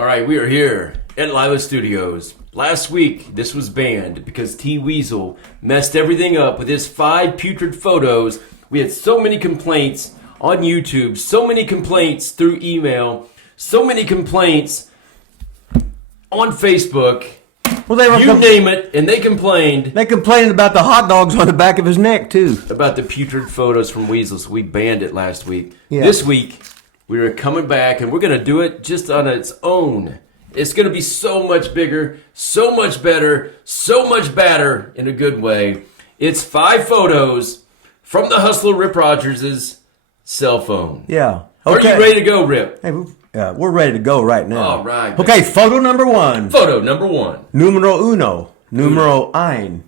All right, we are here at Lila Studios. Last week, this was banned because T. Weasel messed everything up with his 5 putrid photos. We had so many complaints on YouTube, so many complaints through email, so many complaints on Facebook. Well, they were name it, and they complained. They complained about the hot dogs on the back of his neck, too. About the putrid photos from Weasel, so we banned it last week. Yeah. This week, we are coming back, and we're going to do it just on its own. It's going to be so much bigger, so much better, so much badder in a good way. It's 5 photos from the hustler Rip Rogers' cell phone. Yeah. Okay. Are you ready to go, Rip? Hey, we're ready to go right now. All right. Okay, photo number 1. Photo number 1. Numero uno. Numero ein.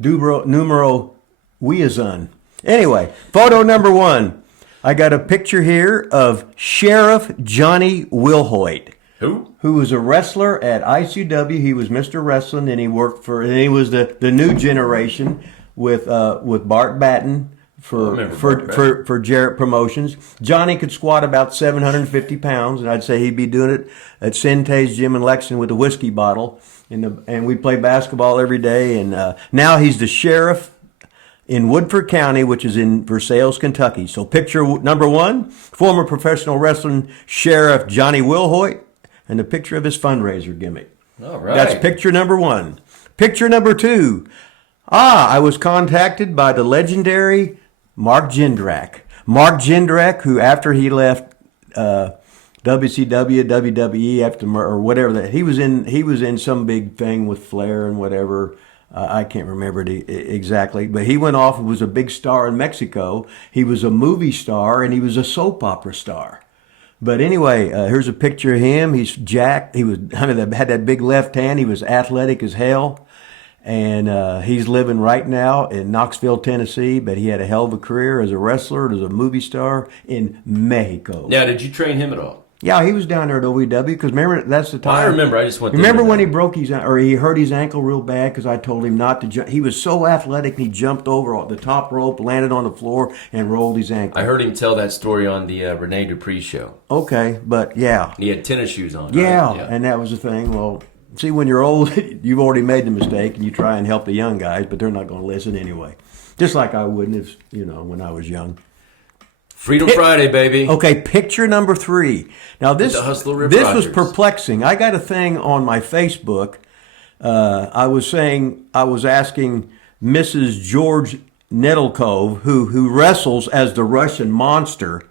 Numero Weasel. Anyway, photo number 1. I got a picture here of Sheriff Johnny Wilhoit. Who was a wrestler at ICW. He was Mr. Wrestling, and he worked for, and he was the new generation with Bart Batten for Jarrett Promotions. Johnny could squat about 750 pounds, and I'd say he'd be doing it at Sentay's Gym in Lexington with a whiskey bottle. And we'd play basketball every day. And now he's the sheriff in Woodford County, which is in Versailles, Kentucky. So picture number 1, former professional wrestling Sheriff Johnny Wilhoit, and the picture of his fundraiser gimmick. All right. That's picture number 1. Picture number 2. I was contacted by the legendary Mark Jindrak. Mark Jindrak, who after he left WCW, WWE, or whatever that he was in some big thing with Flair and whatever. I can't remember it exactly, but he went off and was a big star in Mexico. He was a movie star and he was a soap opera star. But anyway, here's a picture of him. He's jacked. He had that big left hand. He was athletic as hell. And he's living right now in Knoxville, Tennessee. But he had a hell of a career as a wrestler, as a movie star in Mexico. Now, did you train him at all? Yeah, he was down there at OVW because remember that's the time. I remember. I just went. Remember when he broke his or he hurt his ankle real bad because I told him not to jump. He was so athletic, he jumped over the top rope, landed on the floor, and rolled his ankle. I heard him tell that story on the Rene Dupree show. Okay, but yeah, he had tennis shoes on. Yeah, right? Yeah, and that was the thing. Well, see, when you're old, you've already made the mistake, and you try and help the young guys, but they're not going to listen anyway. Just like I wouldn't if when I was young. Freedom Friday, baby. Okay, picture number 3. Now this was perplexing. I got a thing on my Facebook. I was asking Mrs. George Nettlecove, who wrestles as the Russian Monster,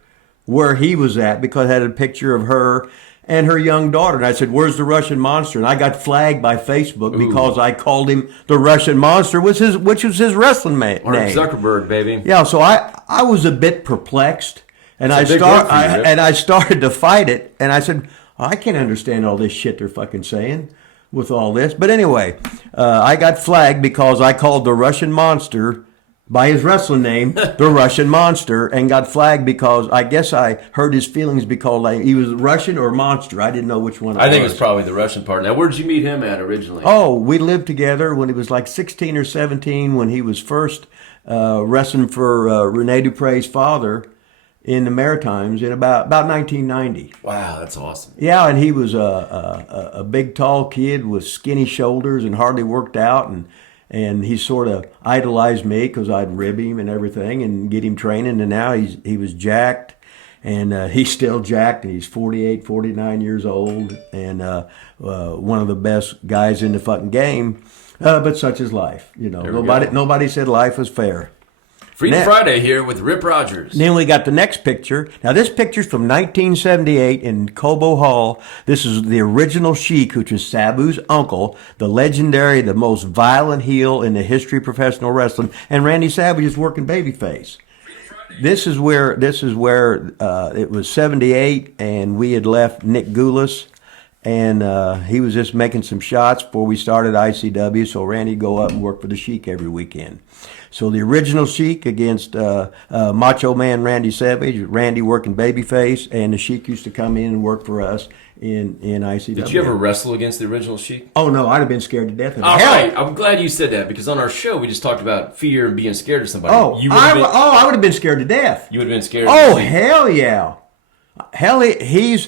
where he was at because I had a picture of her and her young daughter. And I said, "Where's the Russian Monster?" And I got flagged by Facebook because I called him the Russian Monster, which was his wrestling name. Mark Zuckerberg, baby. Yeah, so I was a bit perplexed, and I started to fight it, and I said, I can't understand all this shit they're fucking saying with all this. But anyway, I got flagged because I called the Russian Monster by his wrestling name, the Russian Monster, and got flagged because I guess I hurt his feelings because he was Russian or Monster. I didn't know which one I think it was probably the Russian part. Now, where did you meet him at originally? Oh, we lived together when he was like 16 or 17 when he was first wrestling for Rene Dupree's father in the Maritimes in about 1990. Wow, that's awesome. Yeah, and he was a big, tall kid with skinny shoulders and hardly worked out, and he sort of idolized me because I'd rib him and everything and get him training. And now he was jacked, and he's still jacked, and he's 48, 49 years old, and one of the best guys in the fucking game. But such is life, Nobody said life was fair. Freedom Friday here with Rip Rogers. Then we got the next picture. Now, this picture's from 1978 in Cobo Hall. This is the original Sheik, which was Sabu's uncle, the legendary, the most violent heel in the history of professional wrestling, and Randy Savage is working babyface. This is where it was 78, and we had left Nick Goulas, and he was just making some shots before we started ICW, so Randy'd go up and work for the Sheik every weekend. So the original Sheik against Macho Man Randy Savage, Randy working babyface, and the Sheik used to come in and work for us in ICW. Did you ever wrestle against the original Sheik? Oh, no, I'd have been scared to death of him. All right, I'm glad you said that because on our show we just talked about fear and being scared of somebody. I would have been scared to death. You would have been scared? Oh, hell yeah. Hell, he's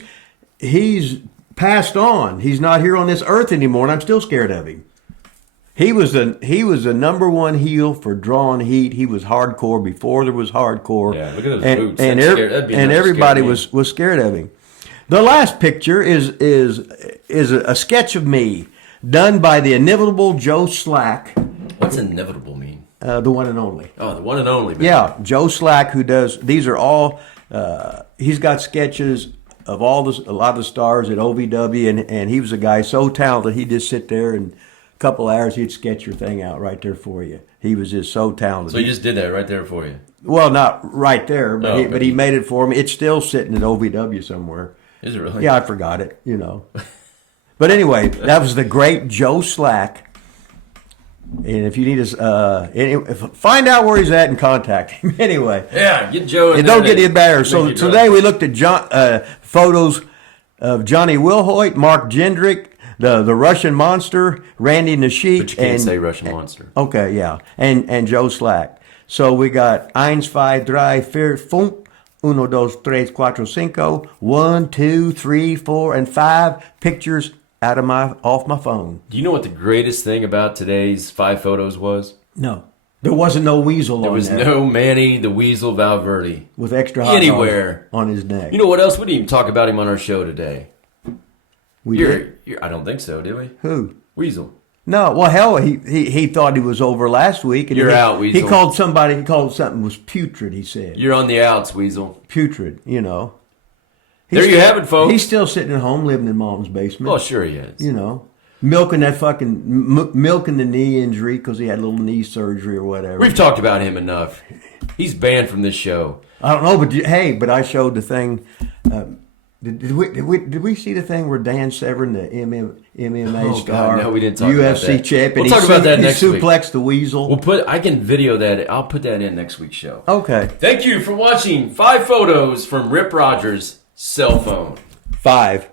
passed on. He's not here on this earth anymore, and I'm still scared of him. He was the number one heel for drawing heat. He was hardcore before there was hardcore. Yeah, look at those boots. And everybody was scared of him. The last picture is a sketch of me done by the inevitable Joe Slack. What's inevitable mean? The one and only. Oh, the one and only. Man. Yeah, Joe Slack, who does, these are all, he's got sketches of a lot of the stars at OVW, and he was a guy so talented, he'd just sit there and a couple hours, he'd sketch your thing out right there for you. He was just so talented. So he just did that right there for you? Well, not right there, but he made it for me. It's still sitting at OVW somewhere. Is it really? Yeah, I forgot it, But anyway, that was the great Joe Slack. And if you need find out where he's at and contact him. Anyway. Yeah, get Joe in. And don't get any better. So today we looked at photos of Johnny Wilhoit, Mark Jindrak, the Russian Monster, Randy the Sheik. But you can't say Russian Monster. Okay, yeah. And Joe Slack. So we got 1, 2, 3, 4, 5. 1, 2, 3, 4, 5. 1, 2, 3, 4, and 5 pictures off my phone. Do you know what the greatest thing about today's 5 photos was? No. There wasn't no Weasel there on there. There was no Manny the Weasel Valverde. With extra hot anywhere on his neck. You know what else? We didn't even talk about him on our show today. We did? I don't think so, did we? Who? Weasel. No, well, hell, he thought he was over last week. And You're out, Weasel. He called something was putrid, he said. You're on the outs, Weasel. Putrid, There you have it, folks. He's still sitting at home living in Mom's basement. Well, sure he is. Milking the knee injury because he had a little knee surgery or whatever. We've talked about him enough. He's banned from this show. I don't know, but I showed the thing. Did we see the thing where Dan Severn, the MMA star, God, no, we didn't talk UFC about that. champion, We'll talk about that next week. He suplexed the Weasel. I can video that. I'll put that in next week's show. Okay. Thank you for watching 5 photos from Rip Rogers' cell phone. 5.